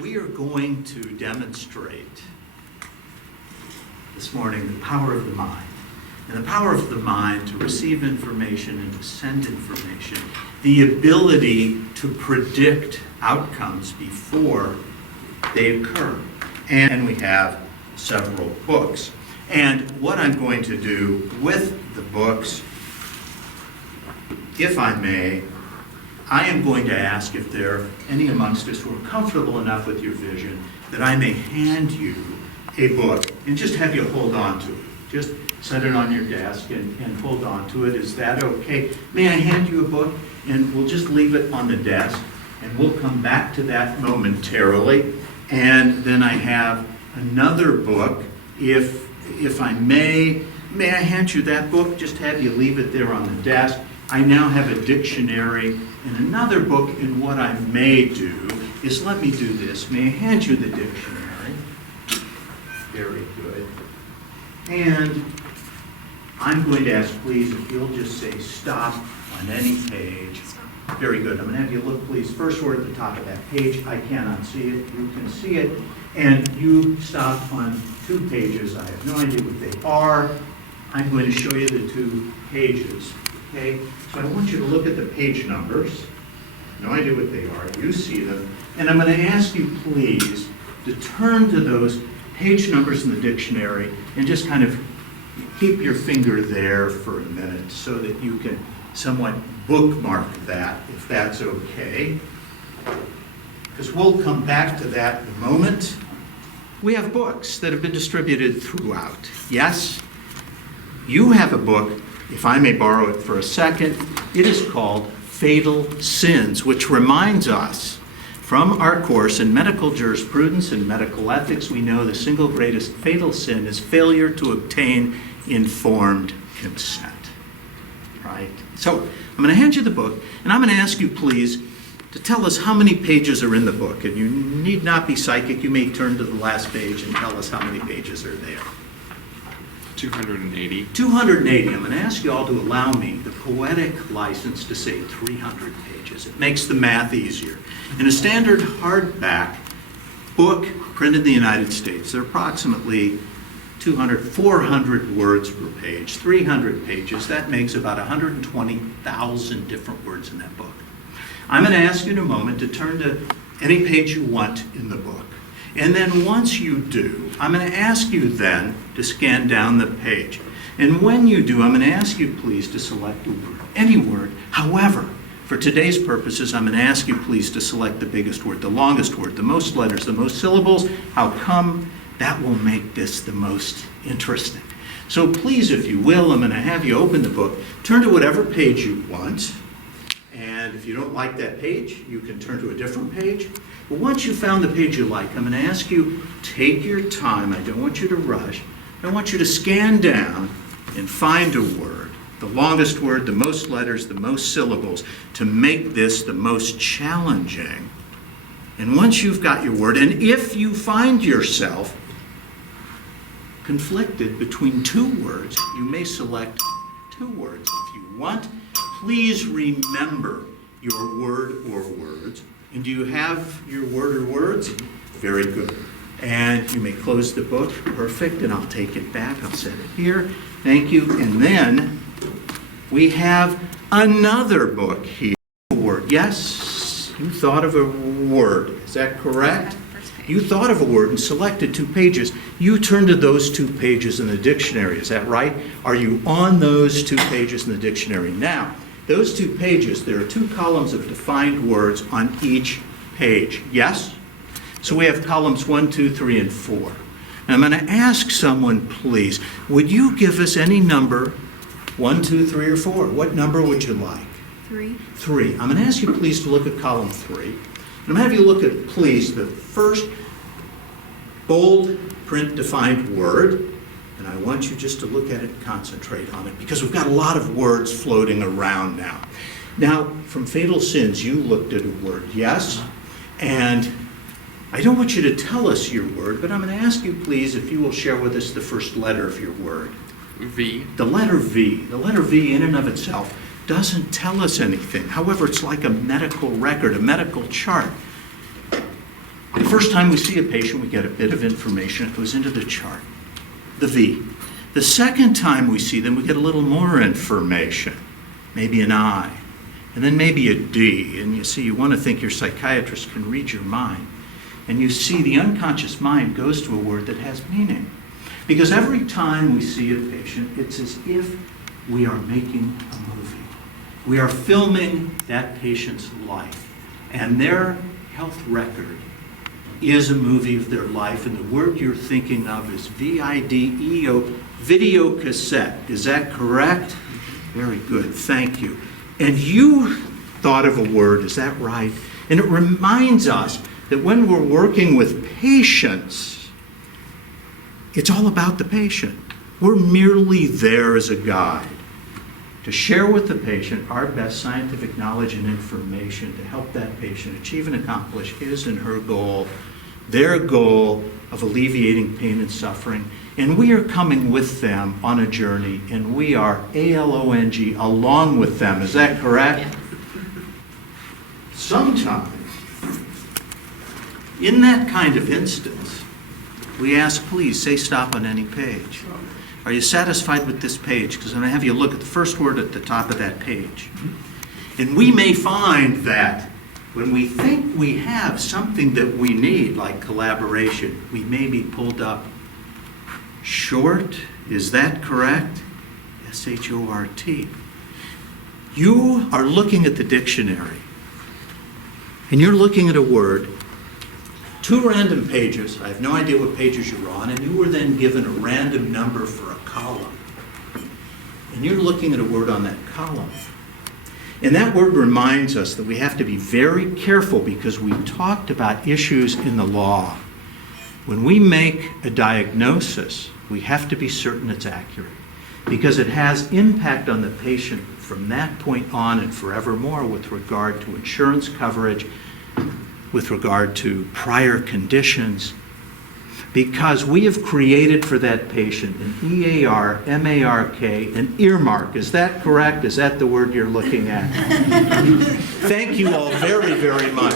We are going to demonstrate this morning the power of the mind. And the power of the mind to receive information and to send information. The ability to predict outcomes before they occur. And we have several books. And what I'm going to do with the books, if I may, I am going to ask if there are any amongst us who are comfortable enough with your vision that I may hand you a book and just have you hold on to it. Just set it on your desk and hold on to it. Is that okay? May I hand you a book? And we'll just leave it on the desk and we'll come back to that momentarily. And then I have another book. If I may I hand you that book? Just have you leave it there on the desk. I now have a dictionary and another book, and what I may do is let me do this. May I hand you the dictionary? Very good. And I'm going to ask, please, if you'll just say stop on any page. Very good. I'm going to have you look, please. First word at the top of that page. I cannot see it. You can see it. And you stop on 2 pages. I have no idea what they are. I'm going to show you the 2 pages. Okay? So I want you to look at the page numbers. No idea what they are. You see them. And I'm going to ask you, please, to turn to those page numbers in the dictionary and just kind of keep your finger there for a minute so that you can somewhat bookmark that, if that's okay. Because we'll come back to that in a moment. We have books that have been distributed throughout. Yes, you have a book, if I may borrow it for a second. It is called Fatal Sins, which reminds us from our course in medical jurisprudence and medical ethics, we know the single greatest fatal sin is failure to obtain informed consent. Right? So I'm going to hand you the book, and I'm going to ask you, please, to tell us how many pages are in the book. And you need not be psychic. You may turn to the last page and tell us how many pages are there. 280. 280. I'm going to ask you all to allow me the poetic license to say 300 pages. It makes the math easier. In a standard hardback book printed in the United States, there are approximately 400 words per page, 300 pages. That makes about 120,000 different words in that book. I'm going to ask you in a moment to turn to any page you want in the book. And then once you do, I'm going to ask you then to scan down the page. And when you do, I'm going to ask you please to select a word, any word. However, for today's purposes, I'm going to ask you please to select the biggest word, the longest word, the most letters, the most syllables. How come? That will make this the most interesting. So please, if you will, I'm going to have you open the book, turn to whatever page you want. And if you don't like that page, you can turn to a different page. But once you've found the page you like, I'm going to ask you, take your time. I don't want you to rush. I want you to scan down and find a word, the longest word, the most letters, the most syllables, to make this the most challenging. And once you've got your word, and if you find yourself conflicted between 2 words, you may select 2 words if you want. Please remember your word or words. And do you have your word or words? Very good. And you may close the book. Perfect. And I'll take it back. I'll set it here. Thank you. And then we have another book here. A word. Yes, you thought of a word. Is that correct? You thought of a word and selected 2 pages. You turn to those 2 pages in the dictionary. Is that right? Are you on those 2 pages in the dictionary? Now, those 2 pages, there are 2 columns of defined words on each page. Yes? So we have columns 1, 2, 3, and 4. And I'm going to ask someone, please, would you give us any number, 1, 2, 3, or 4? What number would you like? 3. 3. I'm going to ask you, please, to look at column 3. And I'm going to have you look at, please, the first bold print defined word. And I want you just to look at it and concentrate on it because we've got a lot of words floating around now. Now, from Fatal Sins, you looked at a word, yes? And I don't want you to tell us your word, but I'm going to ask you, please, if you will share with us the first letter of your word. V. The letter V. The letter V in and of itself doesn't tell us anything. However, it's like a medical record, a medical chart. The first time we see a patient, we get a bit of information. It goes into the chart, the V. The second time we see them, we get a little more information, maybe an I, and then maybe a D. And you see, you want to think your psychiatrist can read your mind. And you see the unconscious mind goes to a word that has meaning. Because every time we see a patient, it's as if we are making a movie. We are filming that patient's life. And their health record is a movie of their life. And the word you're thinking of is VIDEO, video cassette. Is that correct? Very good. Thank you. And you thought of a word, is that right? And it reminds us that when we're working with patients, it's all about the patient. We're merely there as a guide to share with the patient our best scientific knowledge and information to help that patient achieve and accomplish his and her goal, their goal of alleviating pain and suffering. And we are coming with them on a journey, and we are ALONG along with them. Is that correct? Yeah. Sometimes, in that kind of instance, we ask, please say stop on any page. Are you satisfied with this page? Because I'm going to have you look at the first word at the top of that page. And we may find that when we think we have something that we need, like collaboration, we may be pulled up short. Is that correct? S-H-O-R-T. You are looking at the dictionary, and you're looking at a word, 2 random pages. I have no idea what pages you're on, and you were then given a random number for a column. And you're looking at a word on that column. And that word reminds us that we have to be very careful because we talked about issues in the law. When we make a diagnosis, we have to be certain it's accurate because it has impact on the patient from that point on and forevermore with regard to insurance coverage, with regard to prior conditions, because we have created for that patient an EAR, MARK, an earmark. Is that correct? Is that the word you're looking at? Thank you all very, very much.